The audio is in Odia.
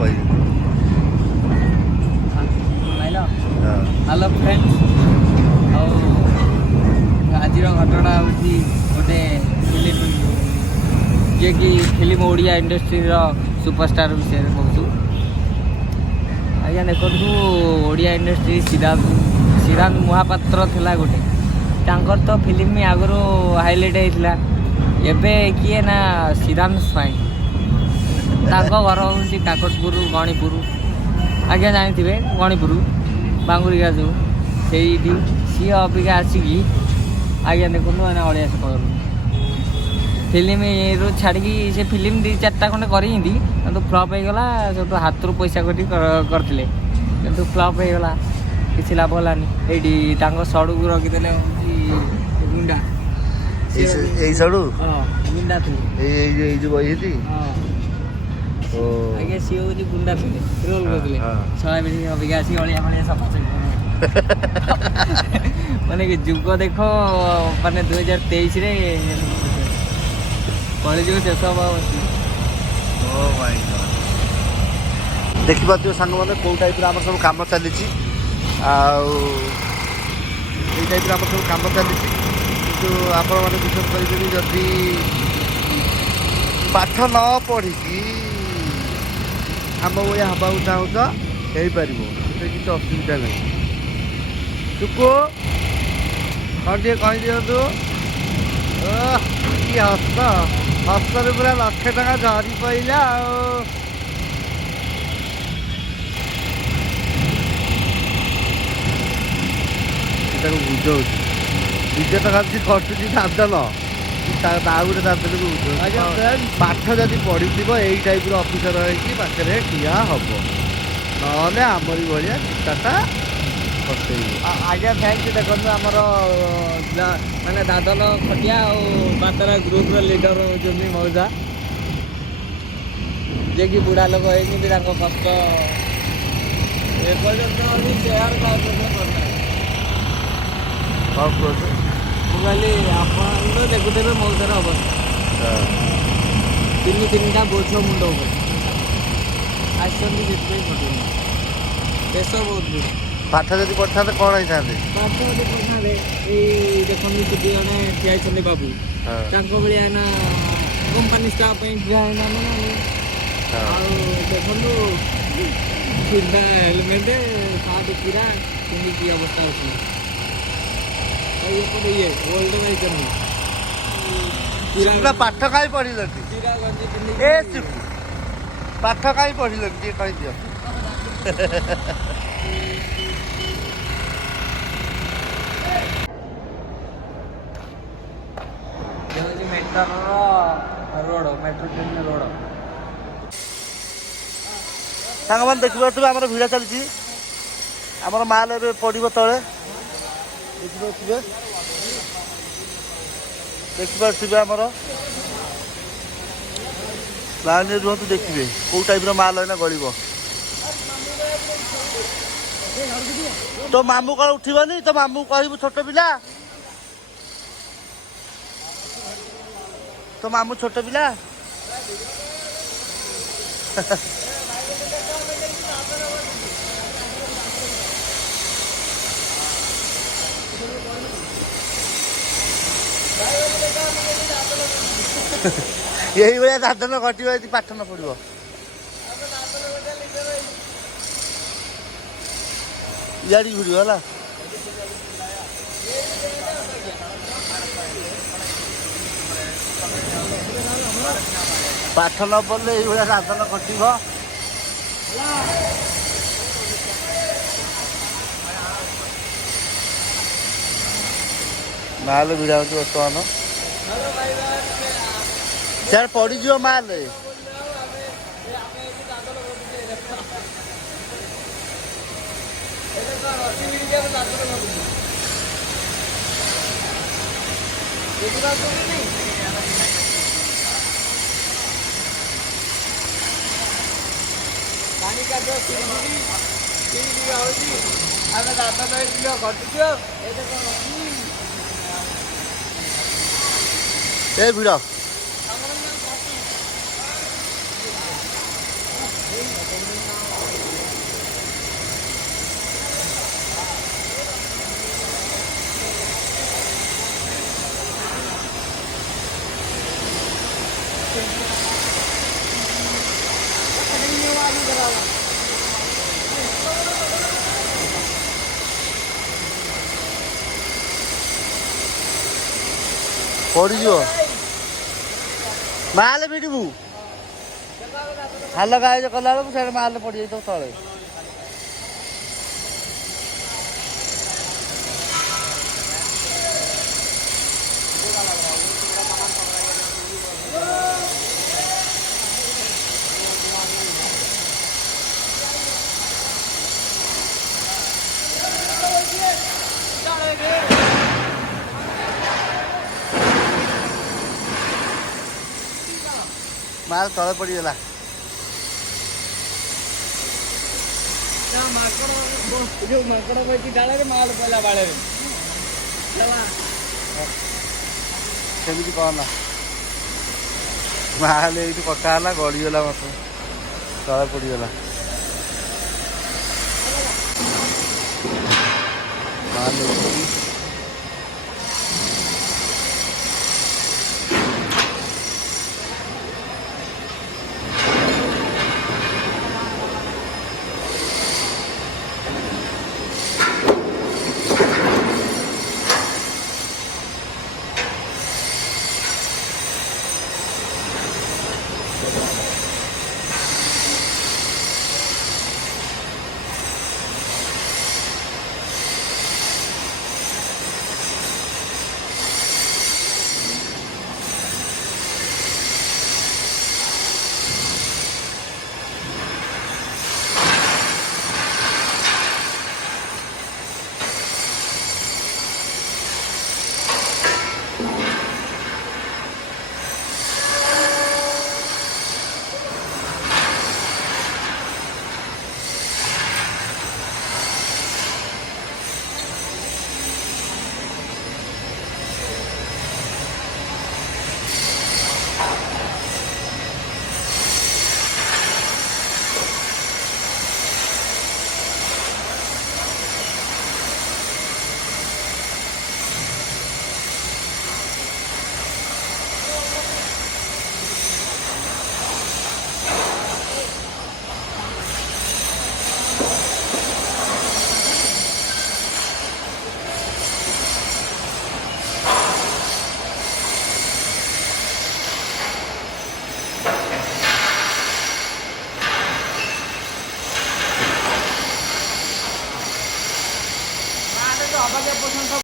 କହିବି। हेलो फ्रेंड्स ଆଉ ଆଜିର ଘଟଣା ହେଉଛି ଗୋଟେ ଫିଲ୍ମ ଯିଏକି ଫିଲ୍ମ ଓଡ଼ିଆ ଇଣ୍ଡଷ୍ଟ୍ରିର ସୁପରଷ୍ଟାର ବିଷୟରେ କହୁଛୁ। ଆଜ୍ଞା ଦେଖନ୍ତୁ ଓଡ଼ିଆ ଇଣ୍ଡଷ୍ଟ୍ରି ସିଦ୍ଧାନ୍ତ ମହାପାତ୍ର ଥିଲା ଗୋଟେ, ତାଙ୍କର ତ ଫିଲ୍ମ ଆଗରୁ ହାଇଲାଇଟ୍ ହେଇଥିଲା। ଏବେ କିଏ ନା ସିଦ୍ଧାନ୍ତ ସ୍ୱାଇଁ, ତାଙ୍କ ଘର ହେଉଛି କାକଟପୁର ଗଣିପୁର, ଆଜ୍ଞା ଜାଣିଥିବେ ଗଣିପୁର ବାଙ୍ଗୁରିଗା ଯେଉଁ ସେଇଠି ସିଏ ଅବିକା ଆସିକି ଆଜ୍ଞା ଦେଖନ୍ତୁ ମାନେ ଅଳିଆ ସଫା କରୁ ଫିଲ୍ମରୁ ଛାଡ଼ିକି ସେ ଫିଲ୍ମ 2-4ଟା ଖଣ୍ଡେ କରିନ୍ତି କିନ୍ତୁ ଫ୍ଲପ୍ ହେଇଗଲା। ସେଠୁ ହାତରୁ ପଇସା କରିଥିଲେ କିନ୍ତୁ ଫ୍ଲପ୍ ହେଇଗଲା, କିଛି ଲାଭ ହେଲାନି। ଏଇଠି ତାଙ୍କ ସଡ଼ୁକୁ ରଖିଦେଲେ ହେଉଛି ଗୁଣ୍ଡା, ଏଇ ସଡ଼ୁ ଗୁଣ୍ଡା ଥିଲେ ଏଇ ଯୋଉ ବହି ଆଜ୍ଞା ସିଏ ହେଉଛି ଗୁଣ୍ଡା ଥିଲେ, ରୋଲ୍ କରୁଥିଲେ। ଶହେ ମିନିଟ୍ ଅବିକା ଆସିକି ଅଳିଆ ଫଳିଆ ସଫା ମାନେ କି ଯୁଗ ଦେଖ ମାନେ 2023ରେ କଳିଯୁଗ ଶେଷ ହବ। ଦେଖିପାରୁଥିବେ ସାଙ୍ଗମାନେ କେଉଁ ଟାଇପ୍ର ଆମର ସବୁ କାମ ଚାଲିଛି। ଆଉ ଏଇ ଟାଇପ୍ର ଆମର ସବୁ କାମ ଚାଲିଛି, କିନ୍ତୁ ଆପଣମାନେ ବିଶ୍ୱାସ କରିବେନି ଯଦି ପାଠ ନ ପଢ଼ିକି ଆମ ଭଳିଆ ହେବାକୁ ଚାହୁଁଛ ହେଇପାରିବ, ସେଥିରେ କିଛି ଅସୁବିଧା ନାହିଁ। ଚୁକୁ କ'ଣ ଟିକେ କହିଦିଅନ୍ତୁ। କି ହସରେ ପୁରା 1,00,000 ଟଙ୍କା ଝରି ପଇଲା ଆଉ। ତାକୁ ବୁଝଉଛି ନିଜେ ତ ଖାଲି ଖଟୁଛି ଦାଦନ, ଆଉ ଗୋଟେ ଦାଦନକୁ ବୁଝଉଛି। ପାଠ ଯଦି ପଢ଼ିଥିବ ଏଇ ଟାଇପ୍ର ଅଫିସର ହେଇକି ପାଖରେ ଠିଆ ହବ, ନହେଲେ ଆମରି ଭଳିଆ ଚିନ୍ତାଟା କଟେଇବ। ଆଜ୍ଞା ଥ୍ୟାଙ୍କ ୟୁ। ଦେଖନ୍ତୁ ଆମର ମାନେ ଦାଦନ ଖଟିଆ ଆଉ ବାତରା ଗ୍ରୁପ୍ର ଲିଡର ହେଉଛନ୍ତି ମଉଜା, ଯିଏକି ବୁଢ଼ା ଲୋକ ହେଇଛନ୍ତି, ତାଙ୍କ କଷ୍ଟ ଏପର୍ଯ୍ୟନ୍ତ ବି ସେୟାର କରିନାହାନ୍ତି। କ'ଣ କୁହନ୍ତୁ? ମୁଁ କହିଲି ଆପଣ ତ ଦେଖୁଥିବେ ମଉଜାର ଅବସ୍ଥା, 3-3ଟା ବୋଝ ମୁଣ୍ଡ ଉପରେ ଆସିଛନ୍ତି, ସେଥିପାଇଁ ଘଟୁନି। ଦେଶ ବହୁତ ଦୂର। ପାଠ ଯଦି ପଢ଼ିଥାନ୍ତେ କ'ଣ ହେଇଥାନ୍ତେ? ପାଠ ଯଦି ପଢ଼ିଥାନ୍ତେ ଏଇ ଦେଖନ୍ତୁ ସେଠି ଜଣେ ଠିଆ ହେଇଛନ୍ତି ବାବୁ, ତାଙ୍କ ଭଳିଆ ନା କମ୍ପାନୀ ଷ୍ଟାଫ୍ ପାଇଁ ଠିଆ ହେଇନାହାନ୍ତି ନା। ଆଉ ଦେଖନ୍ତୁ ସିଧା ହେଲମେଟ୍ ସାର୍ଟ ପୁରା ପିନ୍ଧିକି ଅବସ୍ଥା ଅଛି। ଏପଟେ ଓଲ୍ଡ ଯାଇଛନ୍ତି ପାଠ କାହିଁ ପଢ଼ିଲନି? ଏ ଚିକୁ ପାଠ କାହିଁ ପଢ଼ିଲନି ଟିକେ କହିଦିଅ। Metro train road. ସାଙ୍ଗମାନେ ଦେଖିପାରୁଥିବେ ଆମର ଭିଡ଼ ଚାଲିଛି, ଆମର ମାଲ ଏବେ ପଡ଼ିବ ତଳେ, ଦେଖିପାରୁଥିବେ ଆମର ଲାଇନରେ ରୁହନ୍ତୁ, ଦେଖିବେ କେଉଁ ଟାଇପ୍ର ମାଲ ଏଇନା ଗଳିବ। ତୋ ମାମୁଁ କ'ଣ ଉଠିବନି? ତୋ ମାମୁଁ କହିବୁ ଛୋଟ ପିଲା, ତୋ ମାମୁଁ ଛୋଟ ପିଲା। ଏଇଭଳିଆ ଦାଦନ ଘଟିବ ଯଦି ପାଠ ନ ପଢ଼ିବ। ଇଆଡ଼ିକି ଘୁରିବ ହେଲା। ପାଠ ନ ପଢ଼ିଲେ ଏଇଭଳିଆ ଦାଦନ ଘଟିବ। ମାଲ ଭିଡ଼ା ହେଉଛି ବର୍ତ୍ତମାନ, ସିଆଡ଼େ ପଡ଼ିଯିବ ମାଲ। ପାଣି କାଦ ହଉଛି, ଆମେ ଦାଦନ ଘଟୁଛୁ। ଏ ଭିଡ଼ ପଡ଼ିଯିବ ମାଲ ଭିଡ଼ିବୁ ଖାଲ ଗାଈ କଲା ବେଳକୁ ସେଆଡ଼େ ମାଲ ପଡ଼ିଯାଇଥିବ ତଳେ। ମାଲ ତଳେ ପଡ଼ିଗଲା। ଯୋଉ ମାଙ୍କଡ ବଇଛି ଡାଳରେ ମାଲ ପଇଲା ବାଳରେ ସେମିତି କହନା ମାଲ ଏଇଠି ପକା ହେଲା ଗଡ଼ିଗଲା ମତେ ତଳେ ପଡ଼ିଗଲା ମାଲ ଏଇଠି।